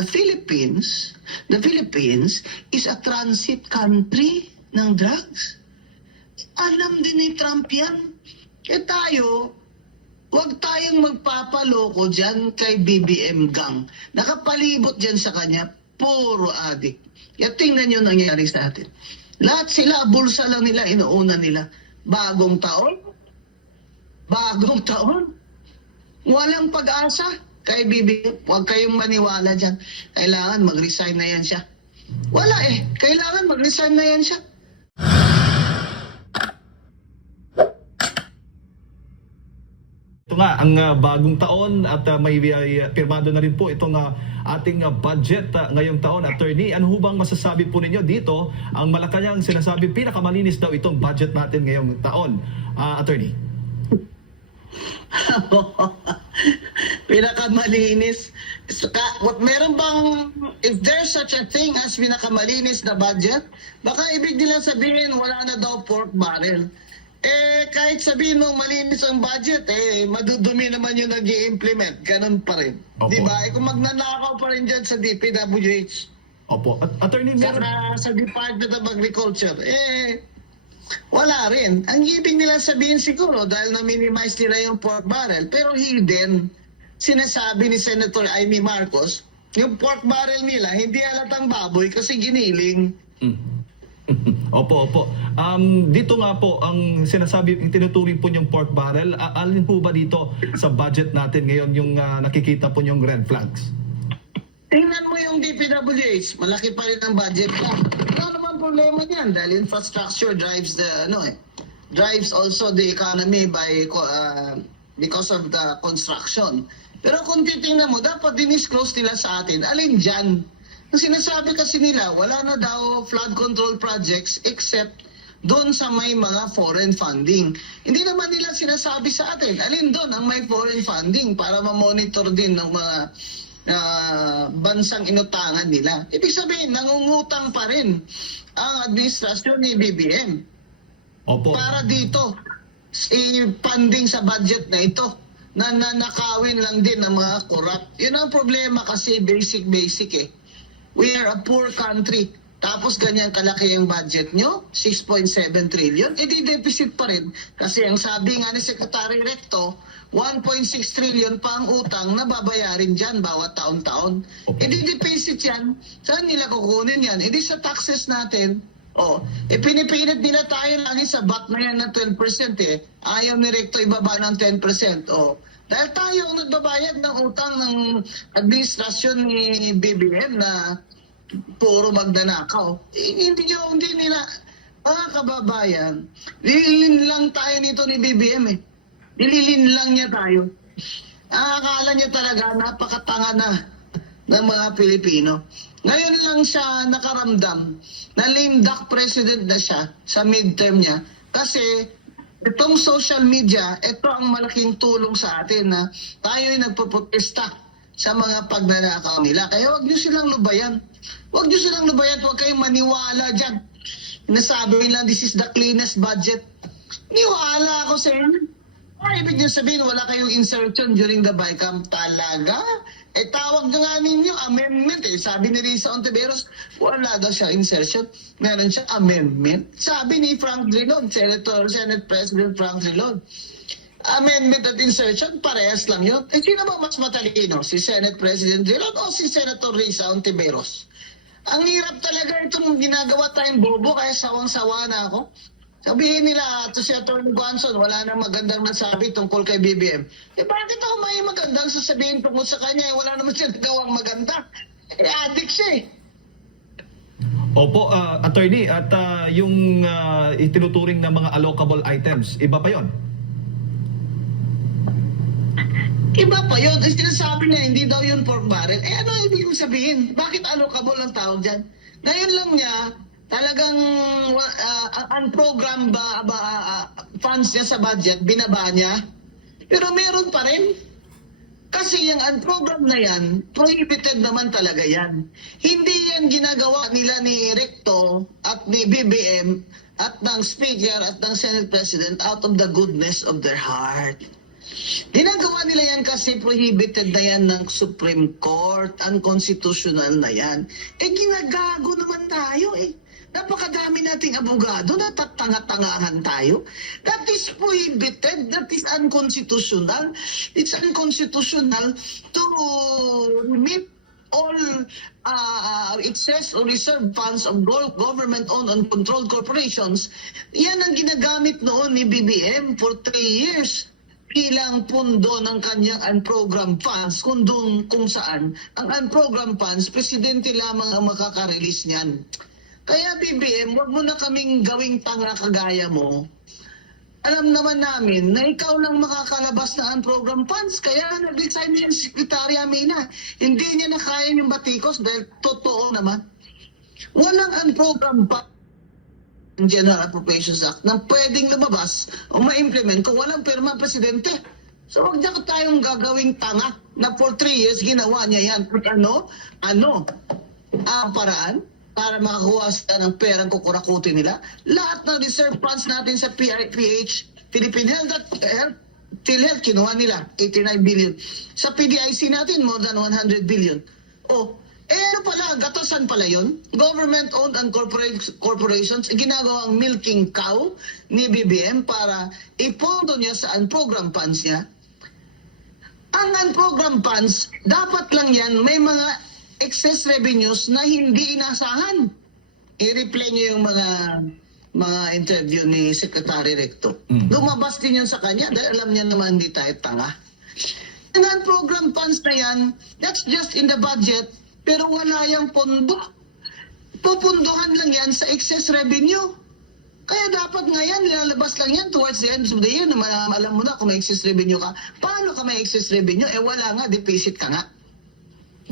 the Philippines is a transit country ng drugs. Alam din ni Trump yan. Kaya tayo, huwag tayong magpapaloko dyan kay BBM gang. Nakapalibot dyan sa kanya, puro adik. Kaya tingnan nyo nangyari sa atin. Lahat sila, bulsa lang nila, inuuna nila. Bagong taon, walang pag-asa kay BBM. Huwag kayong maniwala dyan. Kailangan mag-resign na yan siya. Wala kailangan mag-resign na yan siya. Ito nga ang bagong taon at may pirmado na rin po itong ating budget ngayong taon. Attorney, ano ho bang masasabi po ninyo dito? Ang Malacanang sinasabi pinakamalinis daw itong budget natin ngayong taon. Attorney. Pinakamalinis. Meron bang, if there's such a thing as pinakamalinis na budget, baka ibig nila sabihin wala na daw pork barrel. Kahit sabihin mong malinis ang budget, madudumi naman yung nag-i-implement. Ganun pa rin. Opo. Di ba? Kung magnanakaw pa rin dyan sa DPWH, Opo. Attorney, meron... sa Department of Agriculture, wala rin. Ang ibig nila sabihin siguro, dahil na-minimize nila yung pork barrel, pero hidden, sinasabi ni Senator Amy Marcos, yung pork barrel nila, hindi halatang baboy kasi giniling. Opo. Dito nga po, ang sinasabi, yung tinuturing po yung pork barrel, alin po ba dito sa budget natin ngayon yung nakikita po yung red flags? Tingnan mo yung DPWH, malaki pa rin ang budget na. Wala naman problema niyan dahil infrastructure drives drives also the economy because of the construction. Pero kung titingnan mo, dapat dinisclose nila sa atin, alin dyan? Ang sinasabi kasi nila, wala na daw flood control projects except doon sa may mga foreign funding. Hindi naman nila sinasabi sa atin, alin doon ang may foreign funding para ma-monitor din ng mga bansang inutangan nila. Ibig sabihin, nangungutang pa rin ang administrasyon ni BBM. Opo. Para dito, funding sa budget na ito, na nanakawin lang din ng mga corrupt. Yun ang problema kasi basic We are a poor country. Tapos ganyan kalaki yung budget nyo, 6.7 trillion, di deficit pa rin. Kasi ang sabi nga ni Secretary Recto, 1.6 trillion pa ang utang na babayarin dyan bawat taon-taon. Okay. Di deficit yan. Saan nila kukunin yan? Di sa taxes natin. Pinipilit nila tayo lagi sa VAT na yan ng 12%. Ayaw ni Recto ibaba ng 10%. Dahil tayo ang nagbabayad ng utang ng administrasyon ni BBM na puro magnanakaw. Hindi nila, mga kababayan, nililin lang tayo nito ni BBM Nililin lang niya tayo. Akala niya talaga napakatanga na ng mga Pilipino. Ngayon lang siya nakaramdam na lame duck president na siya sa midterm niya kasi itong social media, ito ang malaking tulong sa atin na tayo'y nagpoprotesta sa mga pagnanakaw nila. Kaya huwag niyo silang lubayan. Huwag kayong maniwala dyan. Nasabi nila, this is the cleanest budget. Niwala ako sa inyo. Ibig niyo sabihin, wala kayong insertion during the BICAM. Talaga? Tawag na nga ninyo, amendment. Sabi ni Risa Ontiveros, wala daw siya insertion. Meron siya amendment. Sabi ni Frank Drilon, Senate President Frank Drilon, amendment at insertion, parehas lang yun. Sino ba mas matalino? Si Senate President Drilon o si Senator Risa Ontiveros? Ang hirap talaga itong ginagawa tayong bobo, kaya sawang-sawa na ako. Sabihin nila to si Atty. Guanzon, wala nang magandang nasabi tungkol kay BBM. Bakit ako may magandang sasabihin tungkol sa kanya? Wala naman siya nagawang maganda. Addict siya Opo, attorney, at yung itinuturing na mga allocable items, iba pa yon? Iba pa yun. Sinasabi niya, hindi daw yun pork barrel. Ano ibig kong sabihin? Bakit allocable ang tawag dyan? Ngayon lang niya, talagang unprogrammed funds niya sa budget, binaba niya. Pero meron pa rin. Kasi yung unprogrammed na yan, prohibited naman talaga yan. Hindi yan ginagawa nila ni Recto at ni BBM at ng Speaker at ng Senate President out of the goodness of their heart. Ginagawa nila yan kasi prohibited na yan ng Supreme Court, unconstitutional na yan. Ginagago naman tayo eh. Napakadami nating abogado, natatanga-tangahan tayo. That is prohibited, that is unconstitutional. It's unconstitutional to limit all excess or reserve funds of government-owned and controlled corporations. Yan ang ginagamit noon ni BBM for 3 years bilang pundo ng kanyang unprogrammed funds kung saan ang unprogrammed funds, presidente lamang ang makaka-release niyan. Kaya BBM, wag mo na kaming gawing tanga kagaya mo. Alam naman namin na ikaw lang makakalabas na unprogrammed funds. Kaya nag-resign niya si Secretary Amina. Hindi niya na kaya yung batikos dahil totoo naman. Walang unprogrammed funds ng General Appropriations Act na pwedeng lumabas o ma-implement kung walang pirma ang presidente. So wag niya tayong gagawing tanga na for 3 years ginawa niya yan. Ano ang paraan para makakuha sila ng perang kukurakutin nila? Lahat ng reserve funds natin sa PIPH, Philippine PhilHealth, kinuha nila, 89 billion. Sa PDIC natin, more than 100 billion. Ano pala, gatasan pala yun? Government-owned and corporations, ginagawang milking cow ni BBM para ipondo niya sa unprogrammed funds niya. Ang unprogrammed funds, dapat lang yan, may mga excess revenues na hindi inasahan. I-replay niyo yung mga interview ni Secretary Recto. Lumabas din yun sa kanya dahil alam niya naman hindi tayo tanga. Ang non-program funds na yan, that's just in the budget, pero wala yung pondo. Pupunduhan lang yan sa excess revenue. Kaya dapat ngayon, nilalabas lang yan towards the end of the year na alam mo na kung may excess revenue ka. Paano ka may excess revenue? Wala nga, deficit ka nga.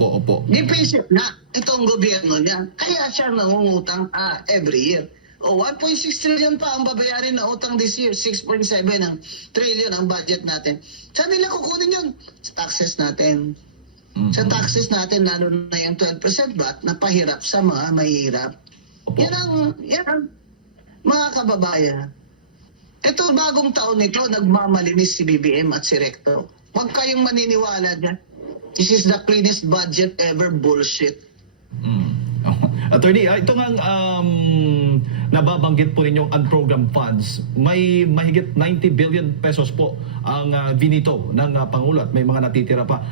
Opo. Deficit na itong gobyerno niya. Kaya siya nangungutang every year. 1.6 trillion pa ang babayarin na utang this year. 6.7 ang trillion ang budget natin. Saan nila kukunin yun? Sa taxes natin. Sa taxes natin, lalo na yung 12% VAT na pahirap sa mga mahirap. Yan ang mga kababayan. Ito, bagong taon nito, nagmamalinis si BBM at si Recto. Huwag kayong maniniwala dyan. This is the cleanest budget ever. Bullshit. Attorney, ito nga nababanggit po ninyong unprogrammed funds. May mahigit 90 billion pesos po ang vinito ng Pangulo at may mga natitira pa.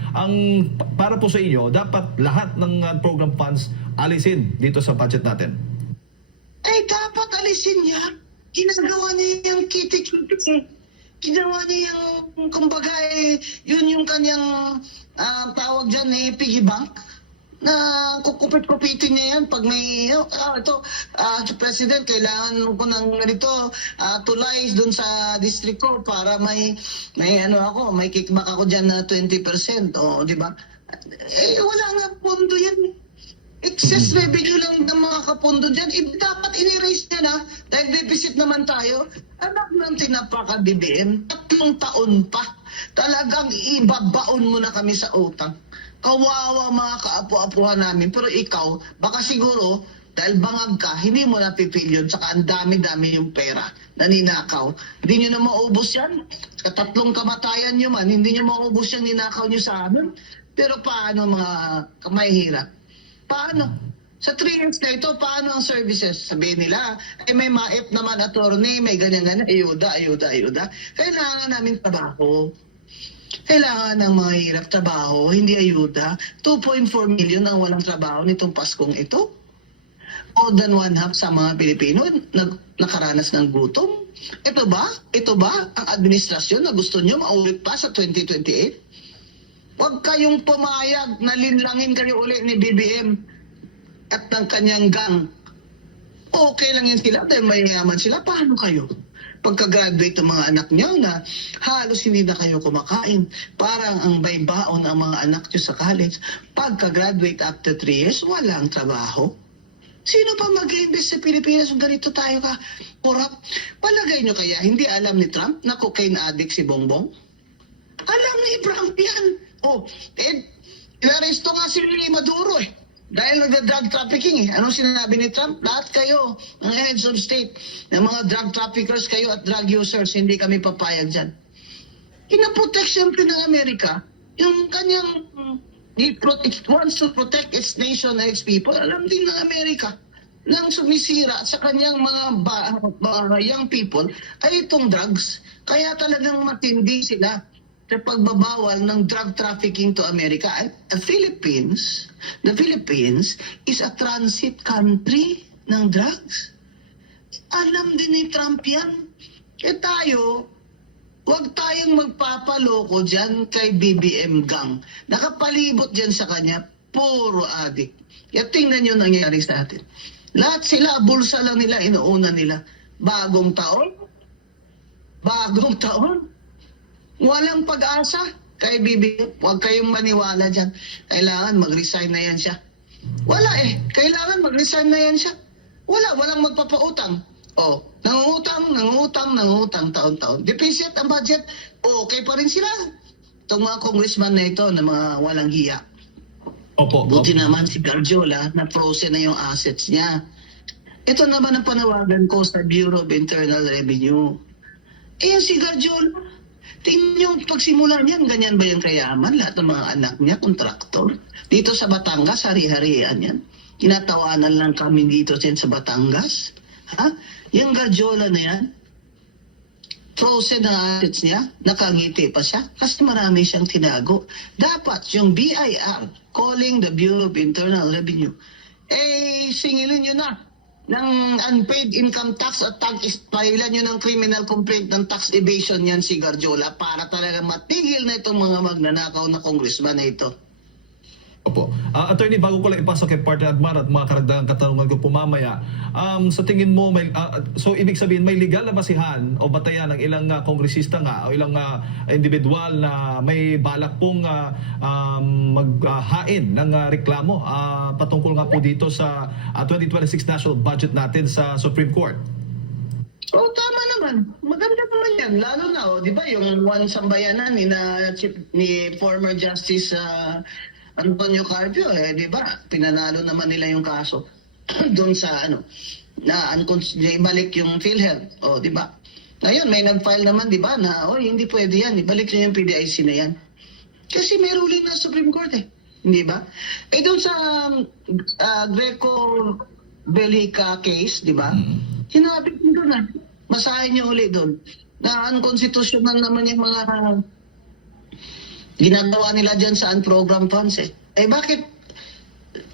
Para po sa inyo, dapat lahat ng unprogrammed funds alisin dito sa budget natin. Dapat alisin niya. Ginagawa niya yung kitik-kitik. Ginawa niya yung, kumbaga yun yung kanyang tawag dyan piggy bank na kukupit-kupitin niya yan pag may President, kailangan ko ng ganito tulies dun sa district ko para may kickback ako dyan na 20%. Di ba? Wala nga pondo yan. Excess revenue lang ng mga kapondo dyan. Dapat in-erase niya na dahil deficit naman tayo. Anak ng tinapaka BBM, 3 taon pa. Talagang ibabaon mo na kami sa utang. Kawawa mga kaapu-apuhan namin. Pero ikaw, baka siguro, dahil bangag ka, hindi mo napipil yun. Saka ang dami-dami yung pera na ninakaw. Hindi nyo na maubos yan. Sa 3 kamatayan nyo man, hindi nyo maubos yung ninakaw nyo sa amin. Pero paano mga kamahihirap? Paano? Sa 3 years na ito, paano ang services? Sabihin nila, may maip naman attorney, may ganyan-ganyan, ayuda. Kailangan namin trabaho. Kailangan ng mga hirap trabaho, hindi ayuda. 2.4 million ang walang trabaho nitong Paskong ito. More than 1/2 sa mga Pilipino nakaranas ng gutom. Ito ba ang administrasyon na gusto nyo maulit pa sa 2028? Huwag kayong pumayag na linlangin kayo ulit ni BBM at ng kanyang gang. Okay lang yun sila dahil mayayaman sila. Paano kayo? Pagka-graduate ng mga anak niyo na halos hindi na kayo kumakain. Parang ang baybaon ang mga anak niyo sa college. Pagka-graduate after 3 years, walang trabaho. Sino pa mag-invest sa Pilipinas kung ganito tayo ka? Korap. Palagay niyo kaya hindi alam ni Trump na cocaine addict si Bongbong? Alam ni Trump yan. Inaresto nga si Maduro dahil nag-drug trafficking Anong sinabi ni Trump? Lahat kayo, mga heads of state, ng mga drug traffickers kayo at drug users, hindi kami papayag dyan. Pinaprotect siyempre ng Amerika yung kanyang it wants to protect its nation and its people. Alam din ng Amerika nang sumisira sa kanyang mga young people ay itong drugs. Kaya talagang matindi sila sa pagbabawal ng drug trafficking to America. At the Philippines is a transit country ng drugs. Alam din ni Trump yan. Eh tayo, huwag tayong magpapaloko dyan kay BBM Gang. Nakapalibot dyan sa kanya, puro adik. Kaya tingnan nyo nangyari sa atin. Lahat sila, bulsa lang nila, inuuna nila. Bagong taon, walang pag-asa kay BBM. Huwag kayong maniwala dyan. Kailangan mag-resign na yan siya. Wala kailangan mag-resign na yan siya. Walang magpapautang. Nangungutang taon-taon. Deficit ang budget, okay pa rin sila. Itong mga congressman na ito na mga walang hiya. Buti naman si Garjola na frozen na yung assets niya. Ito naman ang panawagan ko sa Bureau of Internal Revenue. Yan si Garjola. Tingnan niyo, pagsimula niyan, ganyan ba yung kayaman? Lahat ng mga anak niya, kontraktor. Dito sa Batangas, hari-harian yan. Kinatawanan lang kami dito sa Batangas. Ha? Yung Garjola na yan, frozen na assets niya, nakangiti pa siya kasi marami siyang tinago. Dapat yung BIR calling the Bureau of Internal Revenue, singilin nyo na ng unpaid income tax at pailan nyo ng criminal complaint ng tax evasion yan si Garjola para talaga matigil na itong mga magnanakaw na congressman na ito. Opo. Attorney, bago ko lang ipasok kay Partner Admar at mga karagdagang katanungan ko pumamaya, sa tingin mo, so ibig sabihin may legal na basihan o batayan ng ilang kongresista nga o ilang individual na may balak pong maghain ng reklamo patungkol nga po dito sa 2026 national budget natin sa Supreme Court? Tama naman. Maganda naman yan. Lalo na, di ba, yung one sambayanan ni former Justice Antonio Carpio, di ba? Pinanalo naman nila yung kaso doon sa na ibalik yung PhilHealth, di ba? Ngayon may nag-file naman, di ba, na hindi pwede yan, ibalik niyo yung PDIC na yan. Kasi may ruling na Supreme Court hindi ba? Doon sa Greco Bellica case, di ba? Sinabi ko doon masahin niyo uli doon na unconstitutional naman yung mga ginagawa nila dyan sa unprogrammed funds bakit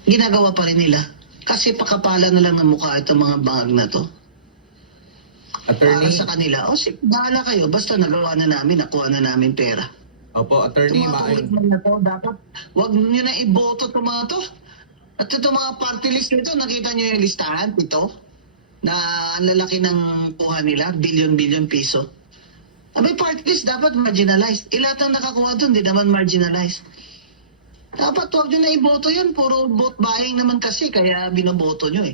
ginagawa pa rin nila? Kasi pakapala na lang ng mukha itong mga bangag na to. Attorney? Para sa kanila, sige, bahala kayo. Basta nagawa na namin, nakuha na namin pera. Opo, attorney, dapat wag nyo na iboto itong mga to. At itong mga party list nito, nakita nyo yung listahan ito na ang lalaki ng kuha nila, billion piso. May party list dapat marginalized. Lahat ng nakakuha doon, di naman marginalized. Dapat huwag nyo na iboto yan. Puro vote buying naman kasi, kaya binoboto nyo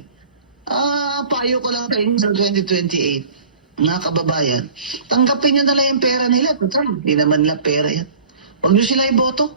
payo ko lang kayo sa 2028. Mga kababayan, tanggapin nyo na lang yung pera nila. Total, di naman nila pera yan. Huwag nyo sila iboto.